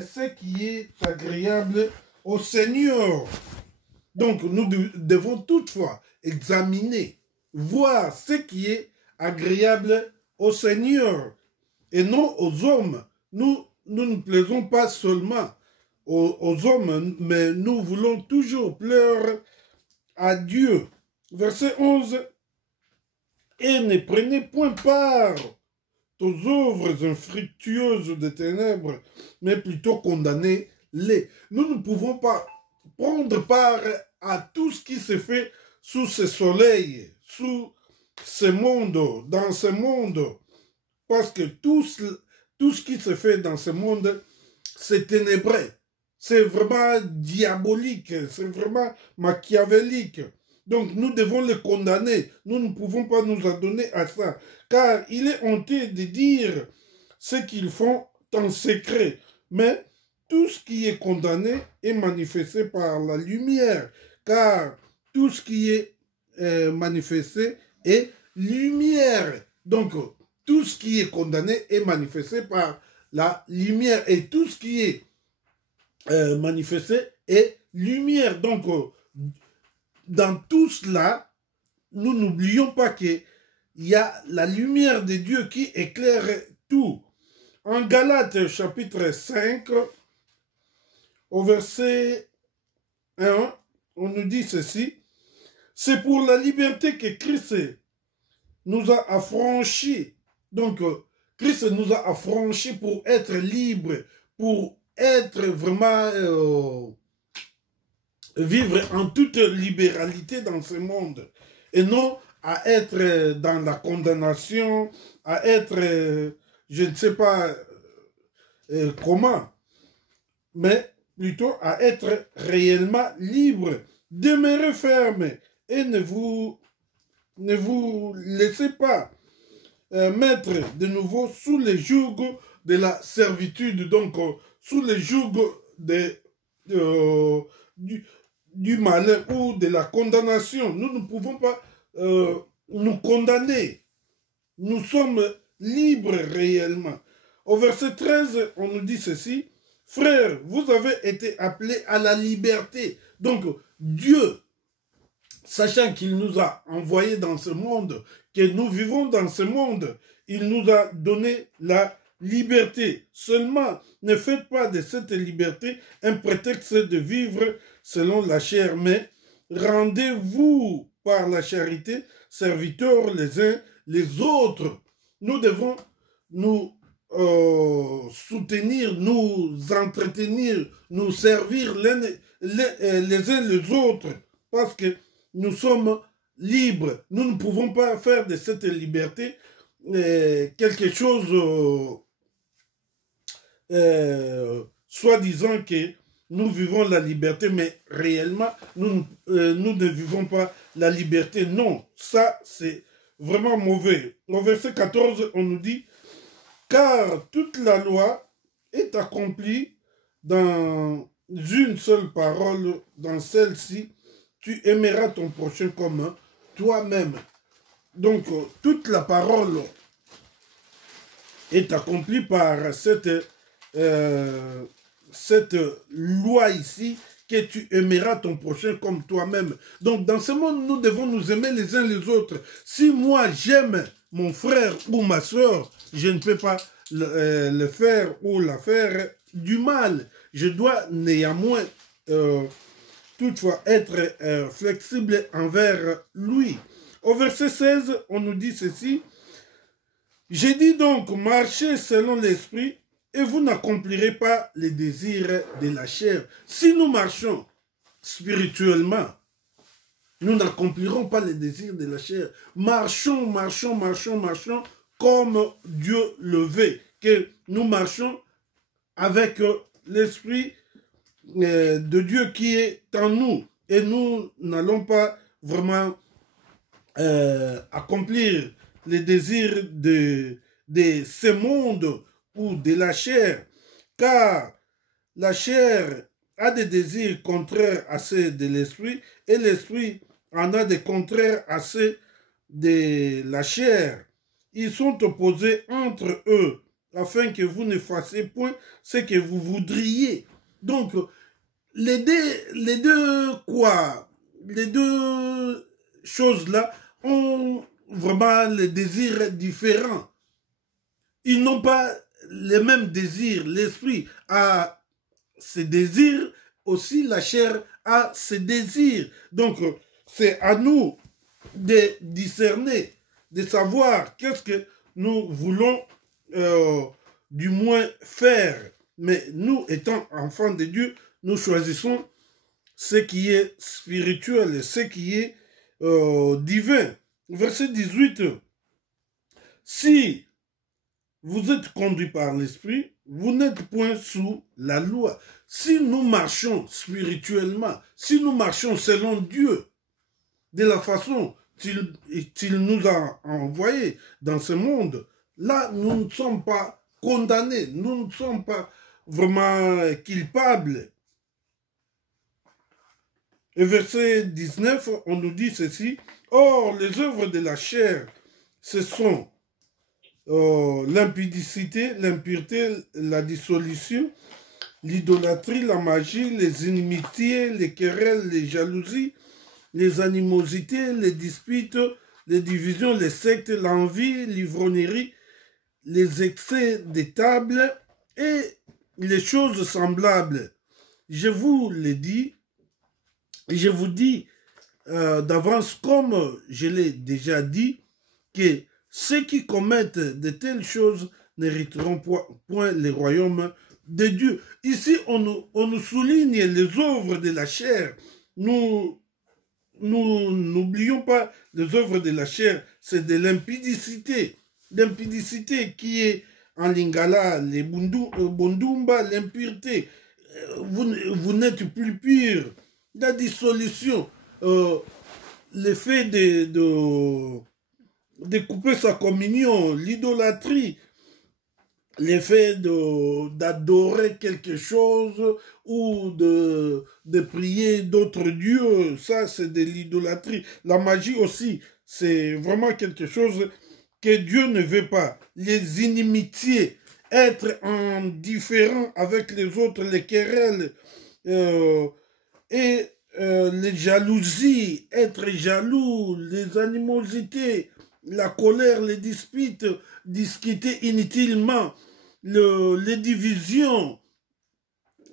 ce qui est agréable au Seigneur. Donc, nous devons toutefois examiner, voir ce qui est agréable au Seigneur et non aux hommes. Nous ne plaisons pas seulement aux hommes, mais nous voulons toujours plaire à Dieu. Verset 11. Et ne prenez point part aux œuvres infructueuses des ténèbres, mais plutôt condamnez-les. Nous ne pouvons pas prendre part à tout ce qui se fait sous ce soleil, sous ce monde, dans ce monde, parce que tout ce qui se fait dans ce monde, c'est ténébreux, c'est vraiment diabolique, c'est vraiment machiavélique. Donc nous devons les condamner. Nous ne pouvons pas nous adonner à ça. Car il est honteux de dire ce qu'ils font en secret. Mais tout ce qui est condamné est manifesté par la lumière. Car tout ce qui est manifesté est lumière. Donc tout ce qui est condamné est manifesté par la lumière. Et tout ce qui est manifesté est lumière. Donc dans tout cela, nous n'oublions pas qu'il y a la lumière de Dieu qui éclaire tout. En Galates chapitre 5, au verset 1, on nous dit ceci. C'est pour la liberté que Christ nous a affranchis. Donc, Christ nous a affranchis pour être libres, pour être vraiment... vivre en toute libéralité dans ce monde et non à être dans la condamnation, à être, je ne sais pas comment, mais plutôt à être réellement libre. Demeurez ferme et ne vous laissez pas mettre de nouveau sous les jougs de la servitude, donc sous les jougs du malheur ou de la condamnation. Nous ne pouvons pas nous condamner. Nous sommes libres réellement. Au verset 13, on nous dit ceci. Frères, vous avez été appelés à la liberté. Donc, Dieu, sachant qu'il nous a envoyés dans ce monde, que nous vivons dans ce monde, il nous a donné la liberté. Seulement, ne faites pas de cette liberté un prétexte de vivre selon la chair, mais rendez-vous par la charité serviteurs les uns les autres. Nous devons nous soutenir, nous entretenir, nous servir les uns les autres, parce que nous sommes libres. Nous ne pouvons pas faire de cette liberté quelque chose soi-disant que nous vivons la liberté, mais réellement, nous ne vivons pas la liberté. Non, ça, c'est vraiment mauvais. Au verset 14, on nous dit, « Car toute la loi est accomplie dans une seule parole, dans celle-ci, tu aimeras ton prochain comme toi-même. » Donc, toute la parole est accomplie par cette loi ici, que tu aimeras ton prochain comme toi-même. Donc, dans ce monde, nous devons nous aimer les uns les autres. Si moi, j'aime mon frère ou ma soeur, je ne peux pas le faire ou la faire du mal. Je dois néanmoins, toutefois, être flexible envers lui. Au verset 16, on nous dit ceci. « J'ai dit donc, marchez selon l'esprit, et vous n'accomplirez pas les désirs de la chair. » Si nous marchons spirituellement, nous n'accomplirons pas les désirs de la chair. Marchons, marchons, marchons, marchons comme Dieu le veut. Que nous marchons avec l'esprit de Dieu qui est en nous. Et nous n'allons pas vraiment accomplir les désirs de ce monde ou de la chair, car la chair a des désirs contraires à ceux de l'esprit et l'esprit en a des contraires à ceux de la chair. Ils sont opposés entre eux afin que vous ne fassiez point ce que vous voudriez. Donc, les deux quoi? Les deux choses-là ont vraiment les désirs différents. Ils n'ont pas les mêmes désirs. L'esprit a ses désirs, aussi la chair a ses désirs. Donc, c'est à nous de discerner, de savoir qu'est-ce que nous voulons du moins faire. Mais nous, étant enfants de Dieu, nous choisissons ce qui est spirituel, ce qui est divin. Verset 18. Si vous êtes conduits par l'esprit, vous n'êtes point sous la loi. Si nous marchons spirituellement, si nous marchons selon Dieu, de la façon qu'il nous a envoyés dans ce monde, là, nous ne sommes pas condamnés, nous ne sommes pas vraiment culpables. Et verset 19, on nous dit ceci: or, les œuvres de la chair, ce sont l'impudicité, l'impureté, la dissolution, l'idolâtrie, la magie, les inimitiés, les querelles, les jalousies, les animosités, les disputes, les divisions, les sectes, l'envie, l'ivrognerie, les excès des tables et les choses semblables. Je vous l'ai dit, je vous dis d'avance, comme je l'ai déjà dit, que ceux qui commettent de telles choses n'hériteront point le royaume de Dieu. Ici, on nous souligne les œuvres de la chair. Nous n'oublions pas les œuvres de la chair, c'est de l'impudicité. L'impudicité qui est en lingala, les bundumba, l'impureté. Vous n'êtes plus pur. La dissolution, le fait de couper sa communion, l'idolâtrie, le fait d'adorer quelque chose ou de prier d'autres dieux, ça c'est de l'idolâtrie. La magie aussi, c'est vraiment quelque chose que Dieu ne veut pas. Les inimitiés, être indifférent avec les autres, les querelles et les jalousies, être jaloux, les animosités, la colère, les disputes, discuter inutilement, les divisions,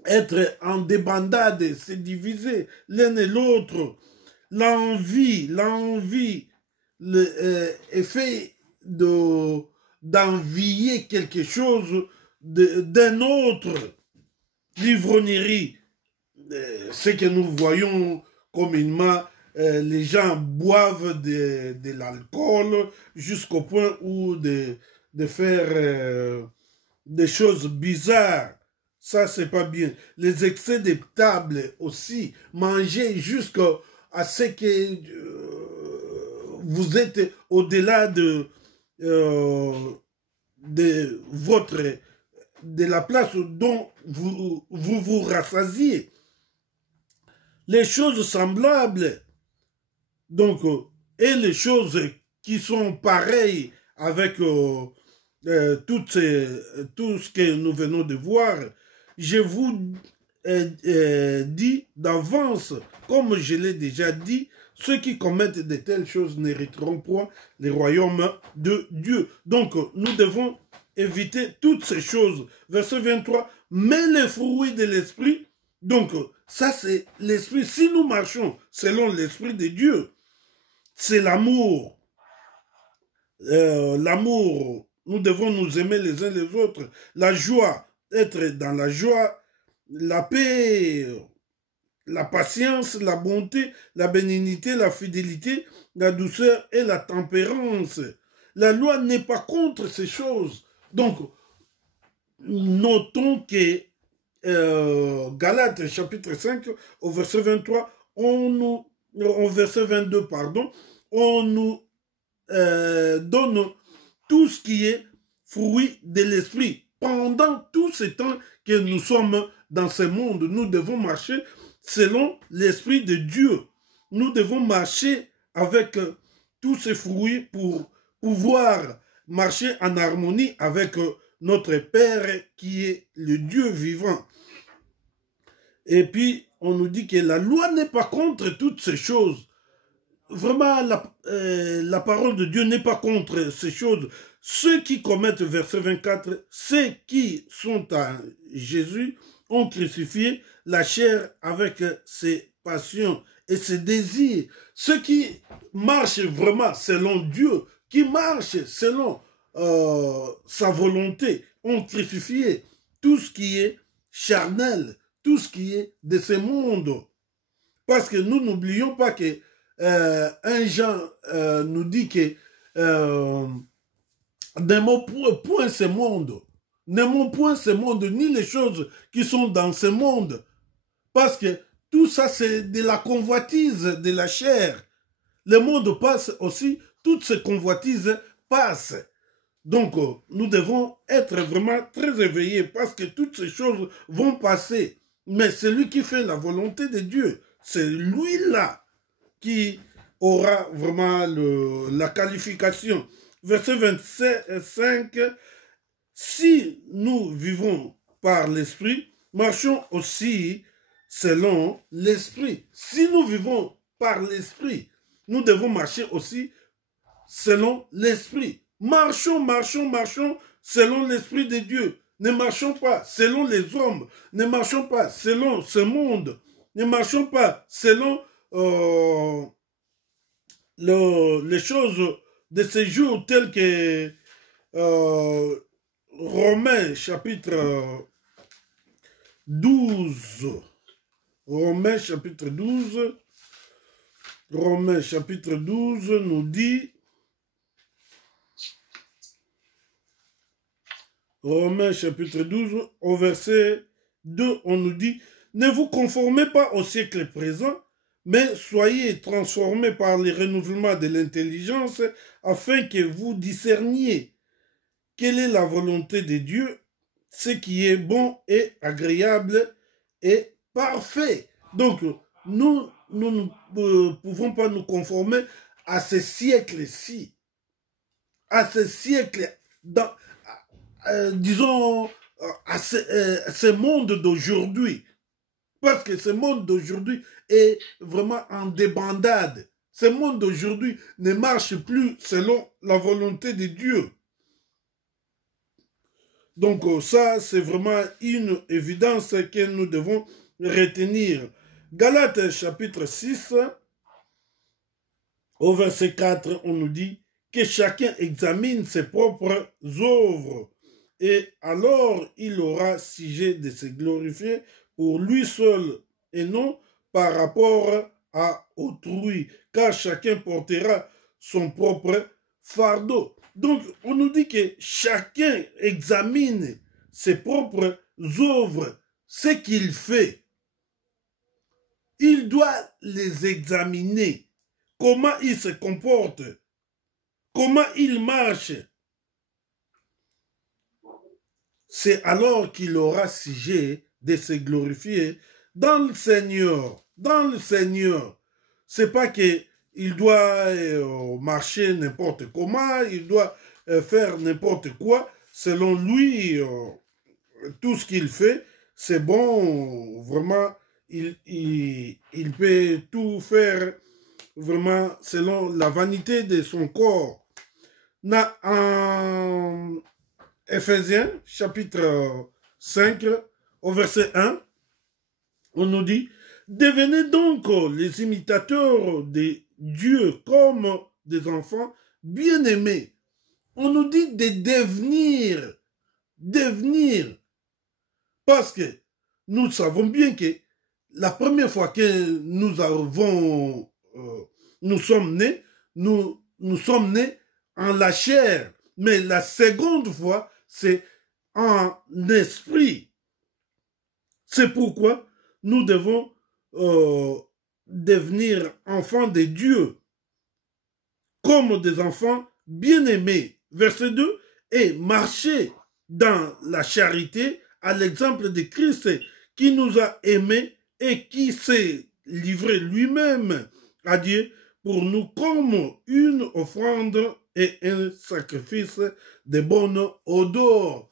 être en débandade, se diviser l'un et l'autre, l'envie, l'effet d'envier quelque chose d'un autre, l'ivrognerie, ce que nous voyons communément. Les gens boivent de l'alcool jusqu'au point où de faire des choses bizarres. Ça, c'est pas bien. Les excès de table aussi. Manger jusqu'à ce que vous êtes au-delà de la place dont vous rassasiez. Les choses semblables, donc, et les choses qui sont pareilles avec tout ce que nous venons de voir, je vous dis d'avance, comme je l'ai déjà dit, ceux qui commettent de telles choses n'hériteront point le royaume de Dieu. Donc, nous devons éviter toutes ces choses. Verset 23, mais les fruits de l'esprit, donc, ça c'est l'esprit. Si nous marchons selon l'esprit de Dieu, c'est l'amour. L'amour, nous devons nous aimer les uns les autres. La joie, être dans la joie, la paix, la patience, la bonté, la bénignité, la fidélité, la douceur et la tempérance. La loi n'est pas contre ces choses. Donc, notons que Galates chapitre 5, au verset 23, au verset 22, pardon, on nous donne tout ce qui est fruit de l'esprit. Pendant tout ce temps que nous sommes dans ce monde, nous devons marcher selon l'esprit de Dieu. Nous devons marcher avec tous ces fruits pour pouvoir marcher en harmonie avec notre Père qui est le Dieu vivant. Et puis, on nous dit que la loi n'est pas contre toutes ces choses. Vraiment, la parole de Dieu n'est pas contre ces choses. Ceux qui commettent, verset 24, ceux qui sont à Jésus ont crucifié la chair avec ses passions et ses désirs. Ceux qui marchent vraiment selon Dieu, qui marchent selon sa volonté, ont crucifié tout ce qui est charnel, tout ce qui est de ce monde. Parce que nous n'oublions pas que 1 Jean nous dit que n'aimons point ce monde. N'aimons point ce monde, ni les choses qui sont dans ce monde. Parce que tout ça, c'est de la convoitise de la chair. Le monde passe aussi, toutes ces convoitises passent. Donc, nous devons être vraiment très éveillés parce que toutes ces choses vont passer. Mais celui qui fait la volonté de Dieu, c'est lui-là qui aura vraiment la qualification. Verset 25, si nous vivons par l'esprit, marchons aussi selon l'esprit. Si nous vivons par l'esprit, nous devons marcher aussi selon l'esprit. Marchons, marchons, marchons selon l'esprit de Dieu. Ne marchons pas selon les hommes. Ne marchons pas selon ce monde. Ne marchons pas selon les choses de ces jours tels que Romains chapitre 12. Romains chapitre 12. Romains chapitre 12 nous dit, Romains chapitre 12, au verset 2, on nous dit, ne vous conformez pas au siècle présent, mais soyez transformés par le renouvellement de l'intelligence, afin que vous discerniez quelle est la volonté de Dieu, ce qui est bon et agréable et parfait. Donc, nous ne pouvons pas nous conformer à ce siècle-ci, à ce siècle, disons, à ce monde d'aujourd'hui. Parce que ce monde d'aujourd'hui est vraiment en débandade. Ce monde d'aujourd'hui ne marche plus selon la volonté de Dieu. Donc ça, c'est vraiment une évidence que nous devons retenir. Galates chapitre 6, au verset 4, on nous dit que chacun examine ses propres œuvres et alors il aura sujet de se glorifier pour lui seul et non par rapport à autrui, car chacun portera son propre fardeau. Donc, on nous dit que chacun examine ses propres œuvres, ce qu'il fait. Il doit les examiner. Comment il se comporte, comment il marche. C'est alors qu'il aura sujet de se glorifier dans le Seigneur. Dans le Seigneur. C'est pas qu'il doit marcher n'importe comment, il doit faire n'importe quoi. Selon lui, tout ce qu'il fait, c'est bon. Vraiment, il peut tout faire vraiment selon la vanité de son corps. En Éphésiens, chapitre 5, au verset 1, on nous dit, devenez donc les imitateurs de Dieu comme des enfants bien-aimés. On nous dit de devenir, parce que nous savons bien que la première fois que nous sommes nés, nous sommes nés en la chair, mais la seconde fois, c'est en esprit. C'est pourquoi nous devons devenir enfants de Dieu, comme des enfants bien-aimés. Verset 2, et marcher dans la charité à l'exemple de Christ qui nous a aimés et qui s'est livré lui-même à Dieu pour nous comme une offrande et un sacrifice de bonne odeur.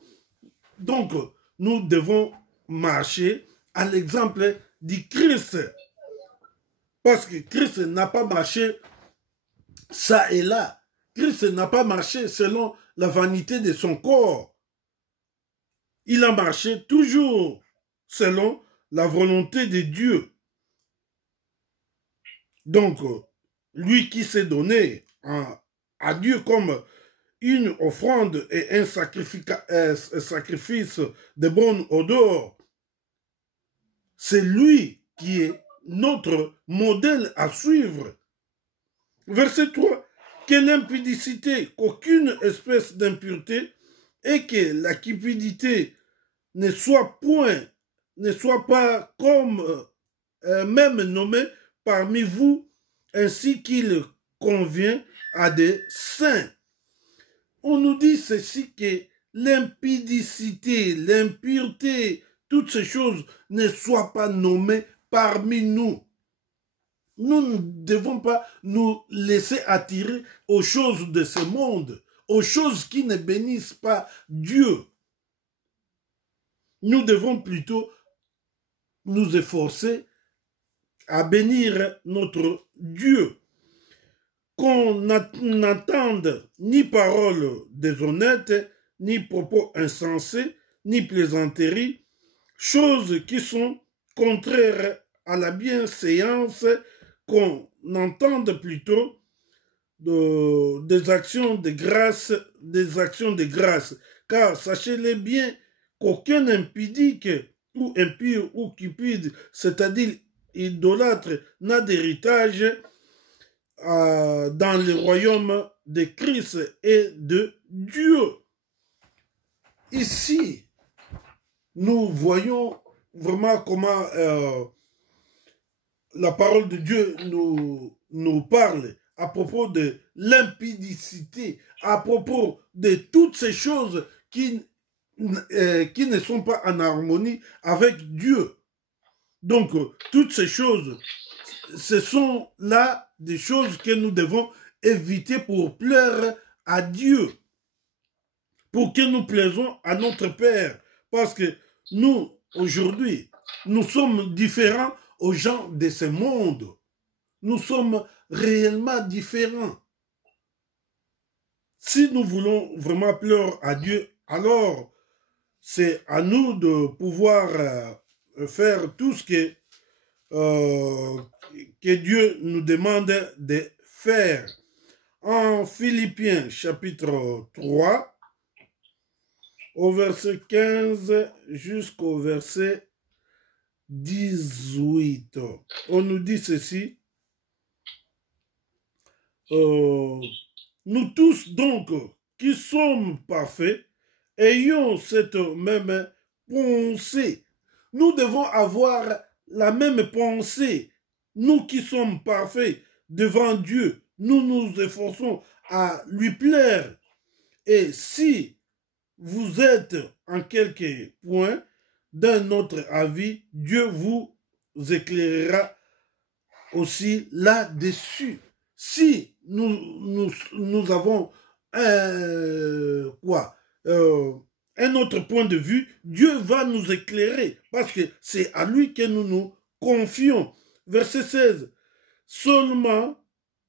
Donc, nous devons marcher à l'exemple du Christ. Parce que Christ n'a pas marché ça et là. Christ n'a pas marché selon la vanité de son corps. Il a marché toujours selon la volonté de Dieu. Donc, lui qui s'est donné à Dieu comme une offrande et un sacrifice de bonne odeur, c'est lui qui est notre modèle à suivre. Verset 3. Que l'impudicité, qu'aucune espèce d'impureté et que la cupidité ne soit pas comme même nommée parmi vous, ainsi qu'il convient à des saints. On nous dit ceci que l'impudicité, l'impureté, toutes ces choses ne soient pas nommées parmi nous. Nous ne devons pas nous laisser attirer aux choses de ce monde, aux choses qui ne bénissent pas Dieu. Nous devons plutôt nous efforcer à bénir notre Dieu. Qu'on n'entende ni paroles déshonnêtes, ni propos insensés, ni plaisanteries, choses qui sont contraires à la bienséance, qu'on entende plutôt des actions de grâce, car sachez-les bien qu'aucun impudique ou impur ou cupide, c'est-à-dire idolâtre, n'a d'héritage dans le royaume de Christ et de Dieu. Ici, nous voyons vraiment comment la parole de Dieu nous parle à propos de l'impudicité, à propos de toutes ces choses qui ne sont pas en harmonie avec Dieu. Donc, toutes ces choses, ce sont là des choses que nous devons éviter pour plaire à Dieu, pour que nous plaisons à notre Père. Parce que nous, aujourd'hui, nous sommes différents aux gens de ce monde. Nous sommes réellement différents. Si nous voulons vraiment plaire à Dieu, alors c'est à nous de pouvoir faire tout ce que Dieu nous demande de faire. En Philippiens chapitre 3, au verset 15 jusqu'au verset 18, on nous dit ceci. Nous tous donc qui sommes parfaits, ayons cette même pensée. Nous devons avoir la même pensée. Nous qui sommes parfaits devant Dieu, nous nous efforçons à lui plaire. Et si vous êtes en quelque point d'un autre avis, Dieu vous éclairera aussi là-dessus. Si nous avons un autre point de vue, Dieu va nous éclairer parce que c'est à lui que nous nous confions. Verset 16. Seulement,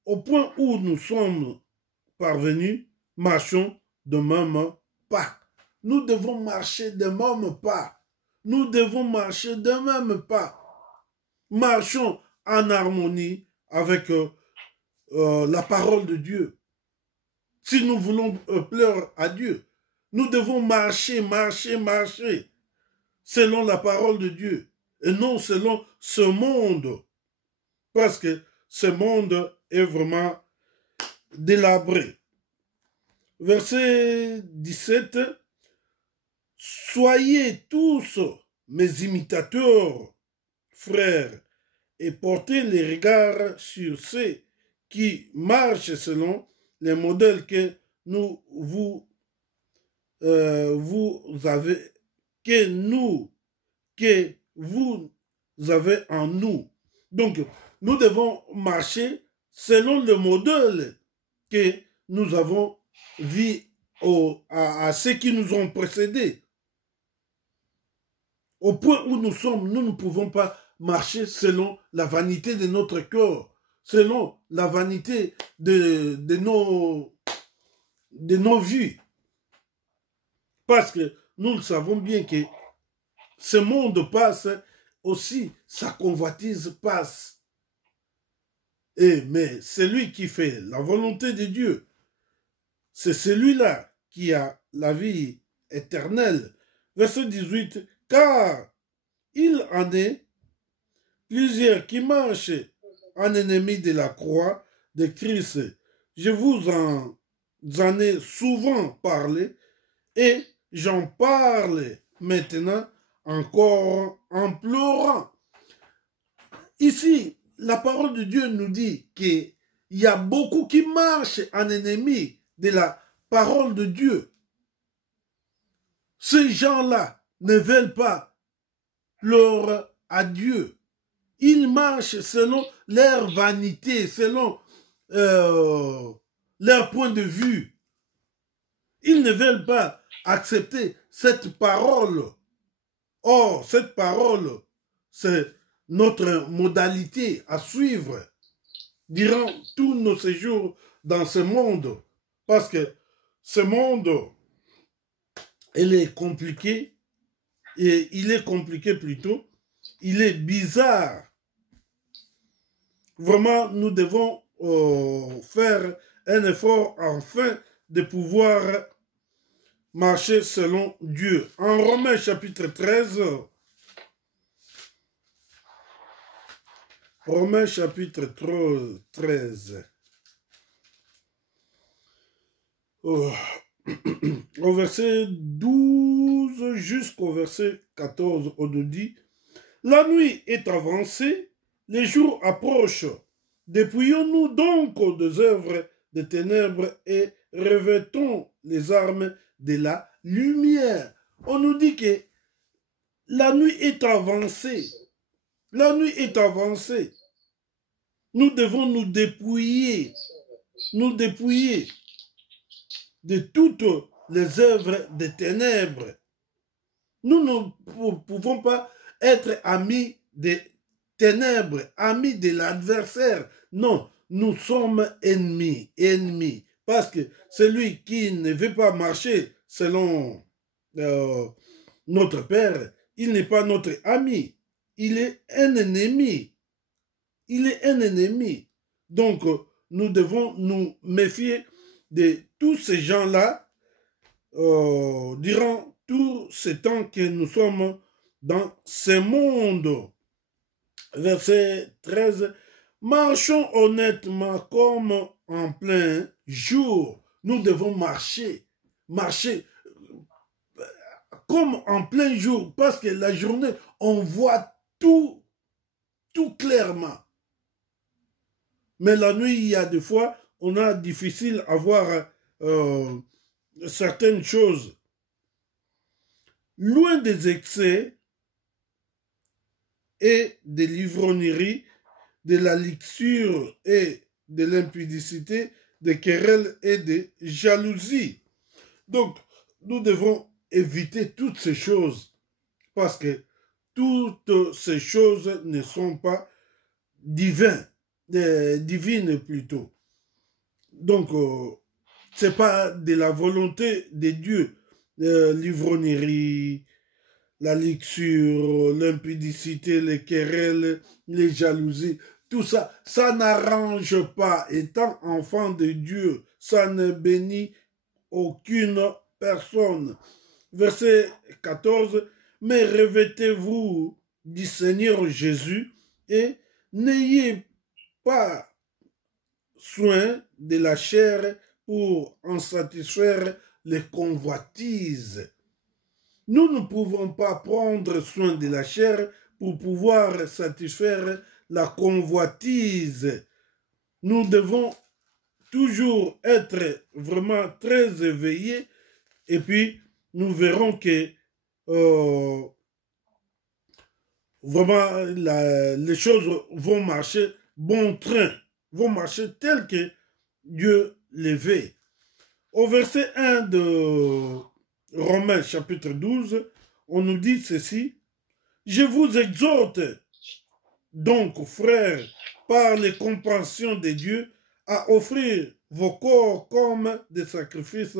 au point où nous sommes parvenus, marchons de même pas. Nous devons marcher de même pas. Nous devons marcher de même pas. Marchons en harmonie avec la parole de Dieu. Si nous voulons plaire à Dieu, nous devons marcher selon la parole de Dieu et non selon ce monde. Parce que ce monde est vraiment délabré. Verset 17. Soyez tous mes imitateurs, frères, et portez les regards sur ceux qui marchent selon les modèles que vous avez en nous. Donc, nous devons marcher selon le modèle que nous avons vu à ceux qui nous ont précédés. Au point où nous sommes, nous ne pouvons pas marcher selon la vanité de notre cœur, selon la vanité de nos vues. Parce que nous le savons bien que ce monde passe, aussi sa convoitise passe. Mais celui qui fait la volonté de Dieu, c'est celui-là qui a la vie éternelle. Verset 18, car il en est plusieurs qui marchent en ennemi de la croix de Christ. Je vous en ai souvent parlé et j'en parle maintenant encore en pleurant. Ici, la parole de Dieu nous dit qu'il y a beaucoup qui marchent en ennemi de la parole de Dieu. Ces gens-là ne veulent pas pleurer à Dieu. Ils marchent selon leur vanité, selon leur point de vue. Ils ne veulent pas accepter cette parole. Or, cette parole, c'est notre modalité à suivre durant tous nos séjours dans ce monde. Parce que ce monde, il est compliqué, et il est compliqué plutôt, il est bizarre. Vraiment, nous devons faire un effort afin de pouvoir marcher selon Dieu. En Romains chapitre 13, Romains chapitre 13, au verset 12 jusqu'au verset 14, on nous dit, « La nuit est avancée, les jours approchent. Dépouillons-nous donc des œuvres des ténèbres et revêtons les armes de la lumière. » On nous dit que la nuit est avancée. La nuit est avancée. Nous devons nous dépouiller de toutes les œuvres des ténèbres. Nous ne pouvons pas être amis des ténèbres, amis de l'adversaire. Non, nous sommes ennemis. Parce que celui qui ne veut pas marcher selon notre Père, il n'est pas notre ami. Il est un ennemi. Il est un ennemi. Donc, nous devons nous méfier de tous ces gens-là durant tout ce temps que nous sommes dans ce monde. Verset 13. Marchons honnêtement comme en plein jour. Nous devons marcher comme en plein jour, parce que la journée, on voit tout clairement. Mais la nuit, il y a des fois, on a difficile à voir certaines choses. Loin des excès et des livrogneries, de la luxure et de l'impudicité, des querelles et des jalousies. Donc, nous devons éviter toutes ces choses, parce que toutes ces choses ne sont pas divines plutôt. Donc, c'est pas de la volonté de Dieu. L'ivrognerie, la luxure, l'impudicité, les querelles, les jalousies, tout ça, ça n'arrange pas. Étant enfant de Dieu, ça ne bénit aucune personne. Verset 14, mais revêtez-vous du Seigneur Jésus et n'ayez pas soin de la chair pour en satisfaire les convoitises. Nous ne pouvons pas prendre soin de la chair pour pouvoir satisfaire la convoitise. Nous devons toujours être vraiment très éveillés, et puis nous verrons que vraiment les choses vont marcher bon train, vont marcher tel que Dieu les veut. Au verset 1 de Romains chapitre 12, on nous dit ceci, Je vous exhorte donc, frères, par les compassions de Dieu, à offrir vos corps comme des sacrifices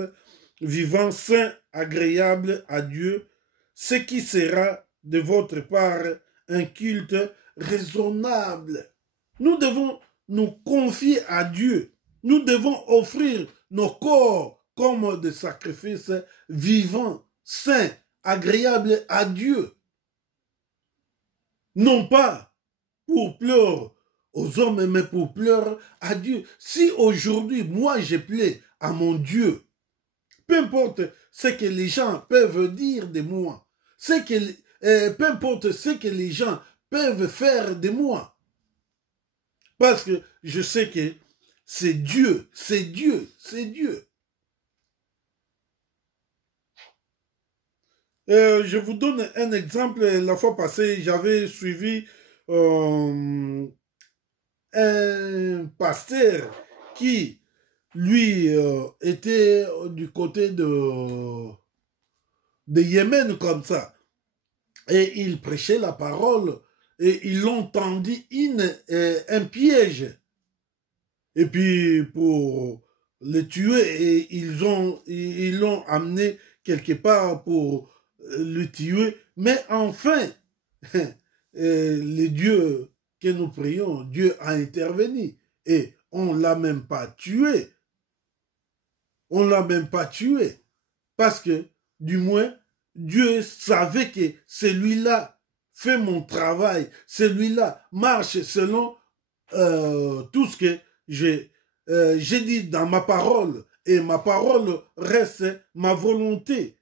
vivants, saints, agréables à Dieu, ce qui sera de votre part un culte raisonnable. Nous devons nous confier à Dieu. Nous devons offrir nos corps comme des sacrifices vivants, saints, agréables à Dieu. Non pas pour pleurer aux hommes, mais pour pleurer à Dieu. Si aujourd'hui, moi, je plais à mon Dieu, peu importe ce que les gens peuvent dire de moi, peu importe ce que les gens peuvent faire de moi, parce que je sais que c'est Dieu, c'est Dieu, c'est Dieu. Je vous donne un exemple. La fois passée, j'avais suivi un pasteur qui, lui, était du côté de Yémen comme ça. Et il prêchait la parole et ils l'ont tendu un piège. Et puis pour le tuer, et ils l'ont amené quelque part pour le tuer. Mais enfin, le Dieu que nous prions, Dieu a intervenu. Et on ne l'a même pas tué. On ne l'a même pas tué. Parce que, du moins, Dieu savait que celui-là fait mon travail. Celui-là marche selon tout ce que j'ai dit dans ma parole. Et ma parole reste ma volonté.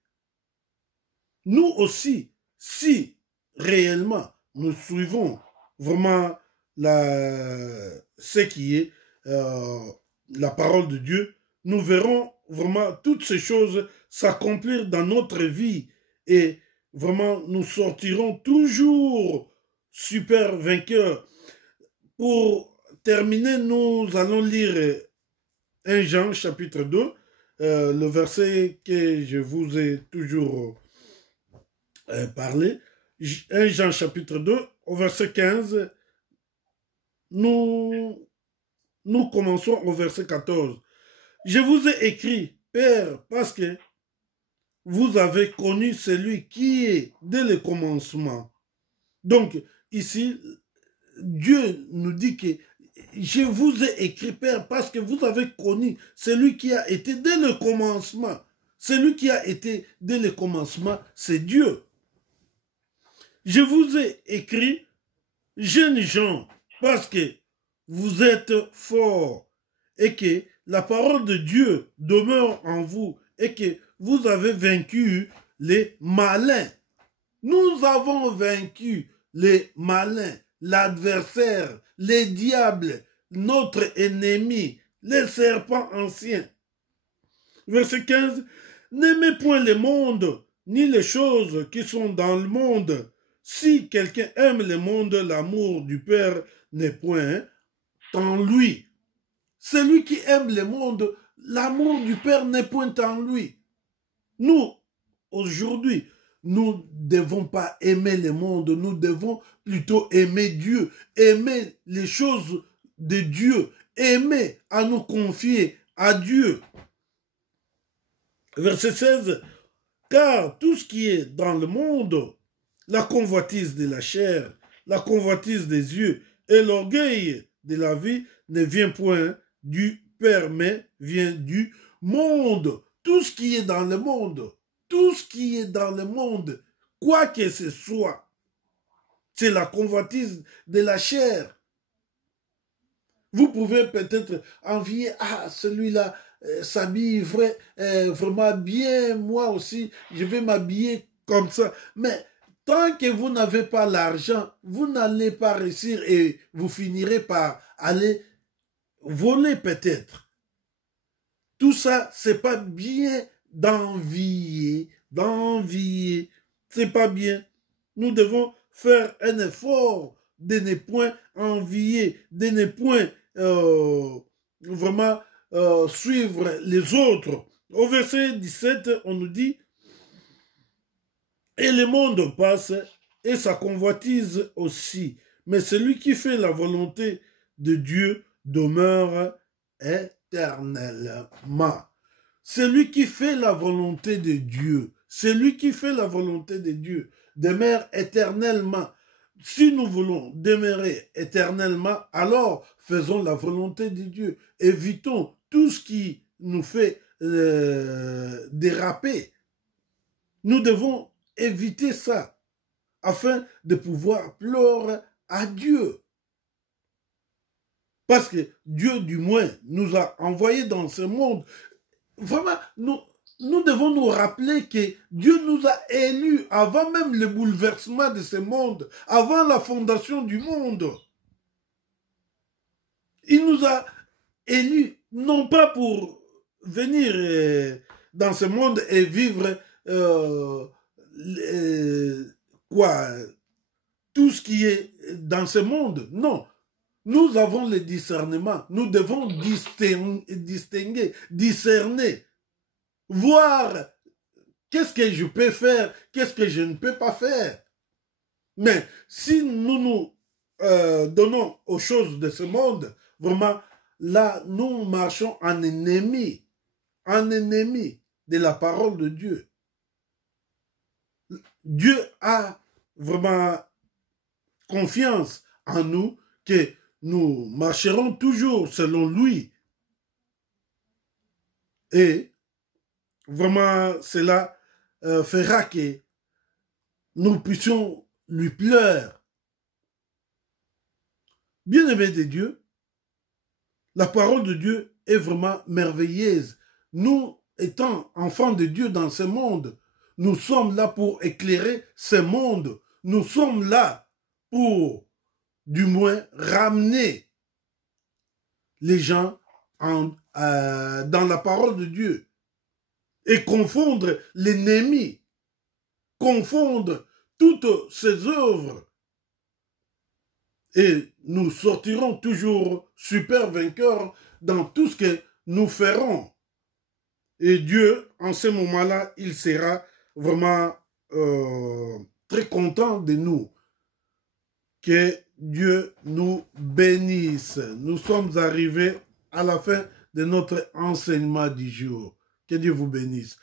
Nous aussi, si réellement nous suivons vraiment ce qui est la parole de Dieu, nous verrons vraiment toutes ces choses s'accomplir dans notre vie et vraiment nous sortirons toujours super vainqueurs. Pour terminer, nous allons lire 1 Jean chapitre 2, le verset que je vous ai toujours parlé. 1 Jean chapitre 2, au verset 15, nous commençons au verset 14. Je vous ai écrit, Père, parce que vous avez connu celui qui est dès le commencement. Donc, ici, Dieu nous dit que je vous ai écrit, Père, parce que vous avez connu celui qui a été dès le commencement. Celui qui a été dès le commencement, c'est Dieu. Je vous ai écrit, jeunes gens, parce que vous êtes forts et que la parole de Dieu demeure en vous et que vous avez vaincu les malins. Nous avons vaincu les malins, l'adversaire, les diables, notre ennemi, les serpents anciens. Verset 15. N'aimez point le monde, ni les choses qui sont dans le monde. Si quelqu'un aime le monde, l'amour du Père n'est point en lui. Celui qui aime le monde, l'amour du Père n'est point en lui. Nous, aujourd'hui, nous ne devons pas aimer le monde, nous devons plutôt aimer Dieu, aimer les choses de Dieu, aimer à nous confier à Dieu. Verset 16, car tout ce qui est dans le monde, la convoitise de la chair, la convoitise des yeux et l'orgueil de la vie ne vient point du Père, mais vient du monde. Tout ce qui est dans le monde, tout ce qui est dans le monde, quoi que ce soit, c'est la convoitise de la chair. Vous pouvez peut-être envier, celui-là s'habille vraiment bien, moi aussi, je vais m'habiller comme ça. Mais tant que vous n'avez pas l'argent, vous n'allez pas réussir et vous finirez par aller voler peut-être. Tout ça, c'est pas bien d'envier, c'est pas bien. Nous devons faire un effort de ne point envier, de ne point vraiment suivre les autres. Au verset 17, on nous dit, et le monde passe et sa convoitise aussi. Mais celui qui fait la volonté de Dieu demeure éternellement. Celui qui fait la volonté de Dieu, celui qui fait la volonté de Dieu demeure éternellement. Si nous voulons demeurer éternellement, alors faisons la volonté de Dieu. Évitons tout ce qui nous fait déraper. Nous devons éviter ça afin de pouvoir pleurer à Dieu. Parce que Dieu, du moins, nous a envoyés dans ce monde. Vraiment, nous devons nous rappeler que Dieu nous a élus avant même le bouleversement de ce monde, avant la fondation du monde. Il nous a élus, non pas pour venir dans ce monde et vivre tout ce qui est dans ce monde. Non. Nous avons le discernement. Nous devons distinguer, discerner, voir qu'est-ce que je peux faire, qu'est-ce que je ne peux pas faire. Mais si nous nous donnons aux choses de ce monde, vraiment, là, nous marchons en ennemi de la parole de Dieu. Dieu a vraiment confiance en nous que nous marcherons toujours selon lui. Et vraiment, cela fera que nous puissions lui plaire. Bien-aimés de Dieu, la parole de Dieu est vraiment merveilleuse. Nous, étant enfants de Dieu dans ce monde, nous sommes là pour éclairer ce monde. Nous sommes là pour, du moins, ramener les gens dans la parole de Dieu et confondre l'ennemi, confondre toutes ses œuvres. Et nous sortirons toujours super vainqueurs dans tout ce que nous ferons. Et Dieu, en ce moment-là, il sera vraiment très content de nous. Que Dieu nous bénisse. Nous sommes arrivés à la fin de notre enseignement du jour. Que Dieu vous bénisse.